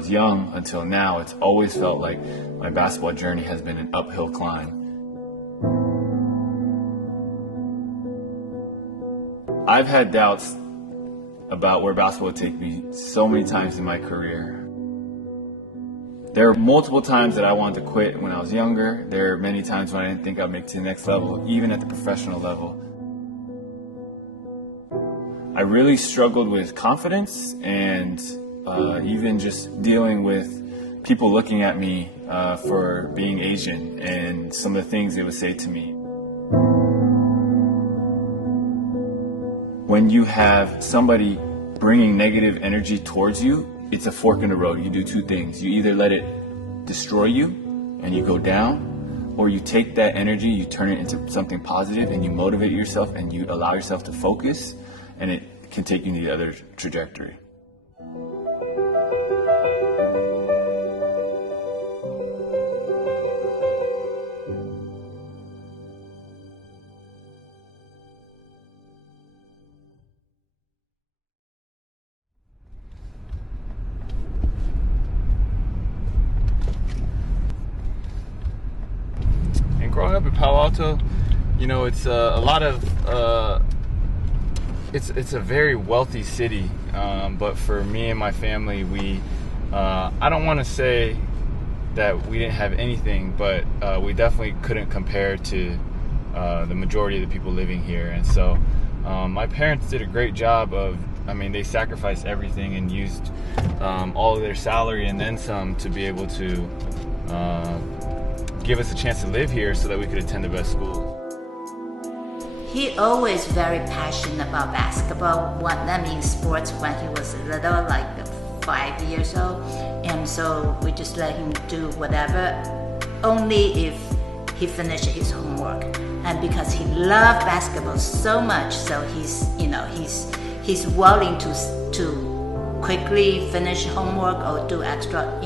was young until now, it's always felt like my basketball journey has been an uphill climb. I've had doubts about where basketball would take me so many times in my career. There are multiple times that I wanted to quit when I was younger. There are many times when I didn't think I'd make it to the next level, even at the professional level. I really struggled with confidence and even just dealing with people looking at me for being Asian and some of the things they would say to me. When you have somebody bringing negative energy towards you, it's a fork in the road. You do two things. You either let it destroy you and you go down, or you take that energy, you turn it into something positive and you motivate yourself and you allow yourself to focus, and it can take you in the other trajectory. Growing up in Palo Alto, you know, it's a lot of it's a very wealthy city, but for me and my family, we I don't want to say that we didn't have anything, but we definitely couldn't compare to the majority of the people living here. And so my parents did a great job of, I mean, they sacrificed everything and used all of their salary and then some to be able to give us a chance to live here so that we could attend the best schools. He always very passionate about basketball. That means sports when he was little, like 5 years old. And so we just let him do whatever, only if he finished his homework. And because he loved basketball so much, so he's willing to quickly finish homework or do extra,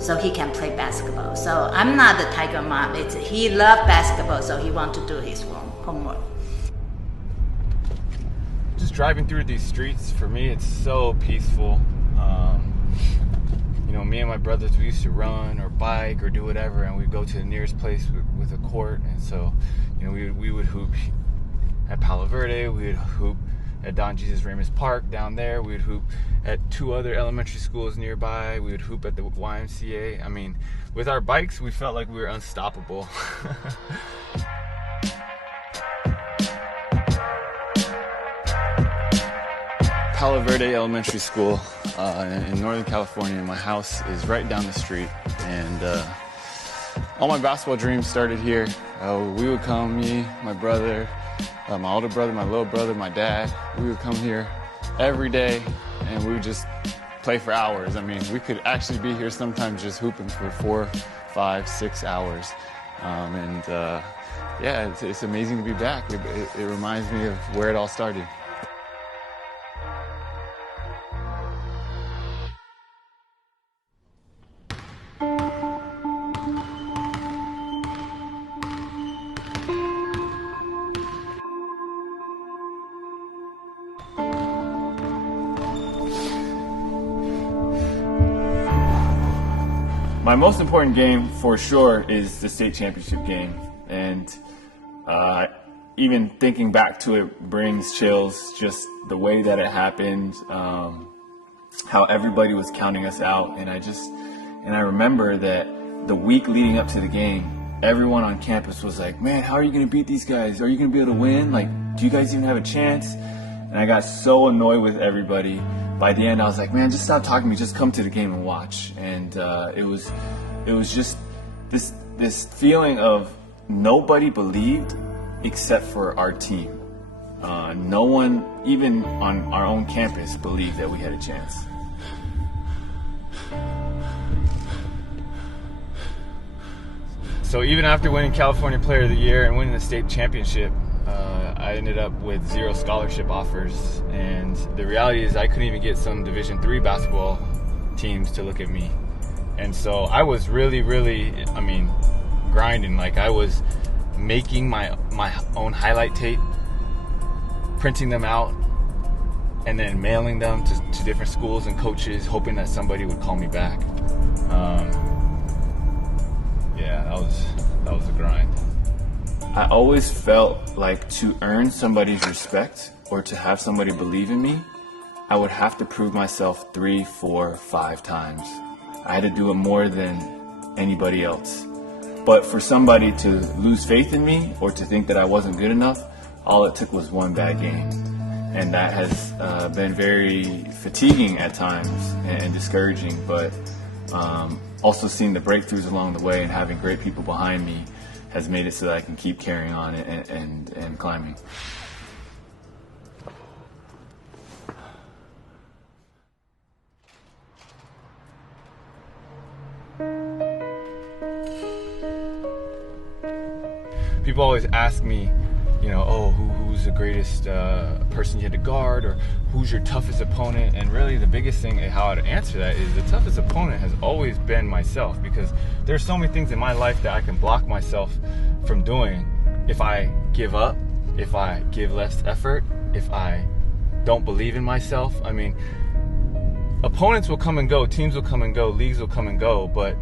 so he can play basketball. So I'm not the Tiger mom. He loved basketball, so he wants to do his homework. Just driving through these streets, for me, it's so peaceful. Me and my brothers, we used to run or bike or do whatever, and we'd go to the nearest place with a court. And so, we would hoop at Palo Verde, we would hoop at Don Jesus Ramos Park down there, we would hoop at 2 other elementary schools nearby, we would hoop at the YMCA. I mean, with our bikes, we felt like we were unstoppable. Palo Verde Elementary School in Northern California. My house is right down the street, and all my basketball dreams started here. We would come, me, my brother, my older brother, my little brother, my dad. We would come here every day, and we would just play for hours. I mean, we could actually be here sometimes just hooping for 4, 5, 6 hours. Yeah, it's amazing to be back. It reminds me of where it all started. My most important game, for sure, is the state championship game. And even thinking back to it brings chills, just the way that it happened, how everybody was counting us out. And I remember that the week leading up to the game, everyone on campus was like, man, how are you going to beat these guys? Are you going to be able to win? Like, do you guys even have a chance? And I got so annoyed with everybody. By the end, I was like, man, just stop talking to me. Just come to the game and watch. And it was just this feeling of nobody believed except for our team. No one, even on our own campus, believed that we had a chance. So even after winning California Player of the Year and winning the state championship, I ended up with 0 scholarship offers, and the reality is I couldn't even get some Division III basketball teams to look at me. And so I was really, grinding. Like, I was making my own highlight tape, printing them out, and then mailing them to different schools and coaches, hoping that somebody would call me back. Yeah, that was a grind. I always felt like to earn somebody's respect or to have somebody believe in me, I would have to prove myself 3, 4, 5 times. I had to do it more than anybody else. But for somebody to lose faith in me or to think that I wasn't good enough, all it took was one bad game. And that has been very fatiguing at times and discouraging, but also seeing the breakthroughs along the way and having great people behind me has made it so that I can keep carrying on and climbing. People always ask me, you know, oh, who's the greatest person you had to guard, or who's your toughest opponent? And really the biggest thing, how I'd answer that is the toughest opponent has always been myself, because there's so many things in my life that I can block myself from doing if I give up, if I give less effort, if I don't believe in myself. I mean, opponents will come and go, teams will come and go, leagues will come and go, but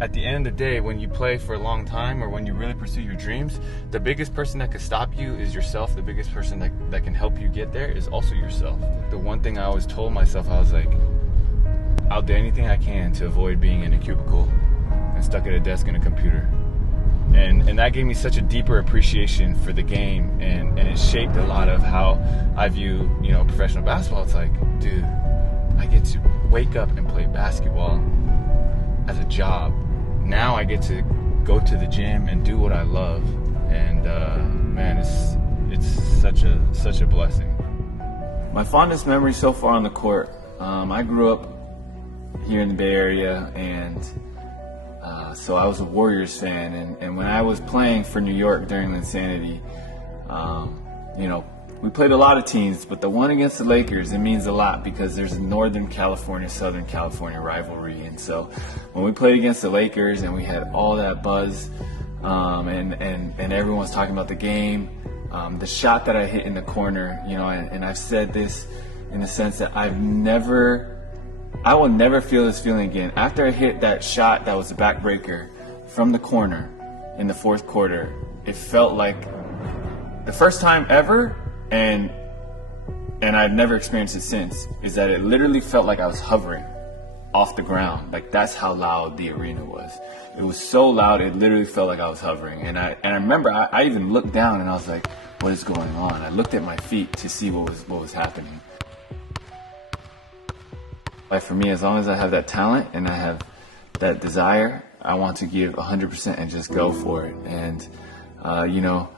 at the end of the day, when you play for a long time or when you really pursue your dreams, the biggest person that can stop you is yourself. The biggest person that can help you get there is also yourself. The one thing I always told myself, I was like, I'll do anything I can to avoid being in a cubicle and stuck at a desk and a computer. And that gave me such a deeper appreciation for the game, and it shaped a lot of how I view, you know, professional basketball. It's like, dude, I get to wake up and play basketball as a job. Now I get to go to the gym and do what I love, and man, it's such a blessing. My fondest memory so far on the court, I grew up here in the Bay Area, and so I was a Warriors fan, and when I was playing for New York during the Insanity, you know, we played a lot of teams, but the one against the Lakers, it means a lot because there's a Northern California, Southern California rivalry. And so when we played against the Lakers and we had all that buzz, and everyone was talking about the game, the shot that I hit in the corner, you know, and I've said this in the sense that I will never feel this feeling again. After I hit that shot that was a backbreaker from the corner in the fourth quarter, it felt like the first time ever, and I've never experienced it since, is that it literally felt like I was hovering off the ground. Like, that's how loud the arena was. It was so loud, it literally felt like I was hovering. And I remember I even looked down and I was like, what is going on? I looked at my feet to see what was happening. Like, for me, as long as I have that talent and I have that desire, I want to give 100% and just go for it. And you know,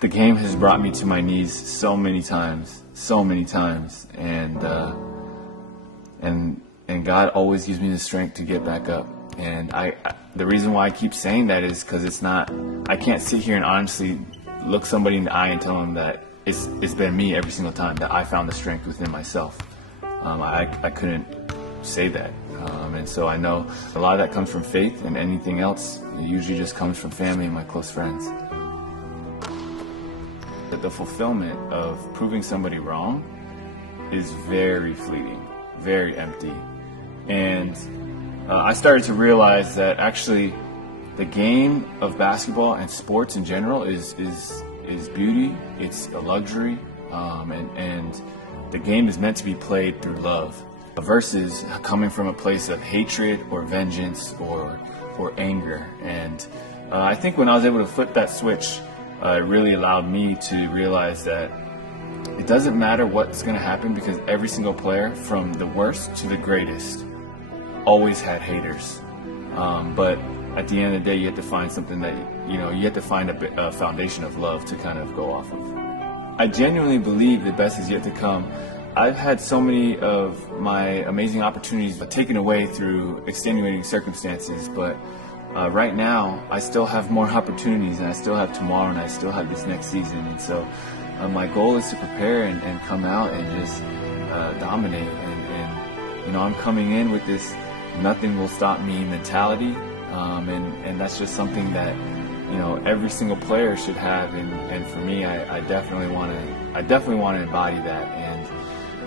the game has brought me to my knees so many times, and God always gives me the strength to get back up. And the reason why I keep saying that is because I can't sit here and honestly look somebody in the eye and tell them that it's been me every single time, that I found the strength within myself. I couldn't say that. And so I know a lot of that comes from faith, and anything else usually just comes from family and my close friends. The fulfillment of proving somebody wrong is very fleeting, very empty. And I started to realize that actually the game of basketball and sports in general is beauty, it's a luxury, and the game is meant to be played through love versus coming from a place of hatred or vengeance or anger. And I think when I was able to flip that switch, it really allowed me to realize that it doesn't matter what's going to happen, because every single player, from the worst to the greatest, always had haters. But at the end of the day, you have to find something that, you know, you have to find a foundation of love to kind of go off of. I genuinely believe the best is yet to come. I've had so many of my amazing opportunities taken away through extenuating circumstances, but right now, I still have more opportunities, and I still have tomorrow, and I still have this next season. And so my goal is to prepare and come out and just dominate. And you know, I'm coming in with this nothing will stop me mentality, and that's just something that, you know, every single player should have. And for me, I definitely want to embody that. And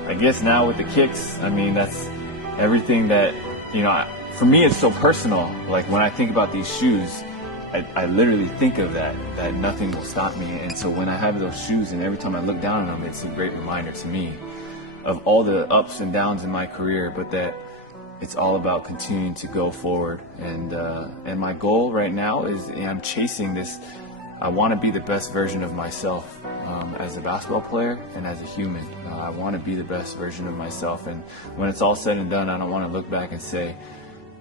I guess now with the kicks, I mean, that's everything that, for me, it's so personal. Like when I think about these shoes, I literally think of that nothing will stop me. And so when I have those shoes and every time I look down on them, it's a great reminder to me of all the ups and downs in my career, but that it's all about continuing to go forward. And my goal right now is I'm chasing this. I want to be the best version of myself as a basketball player and as a human. I want to be the best version of myself. And when it's all said and done, I don't want to look back and say,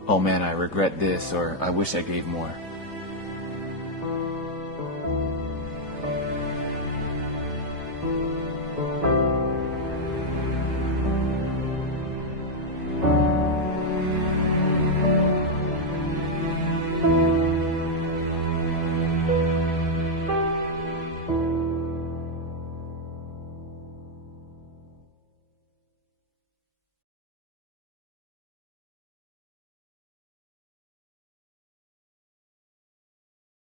oh man, I regret this, or I wish I gave more.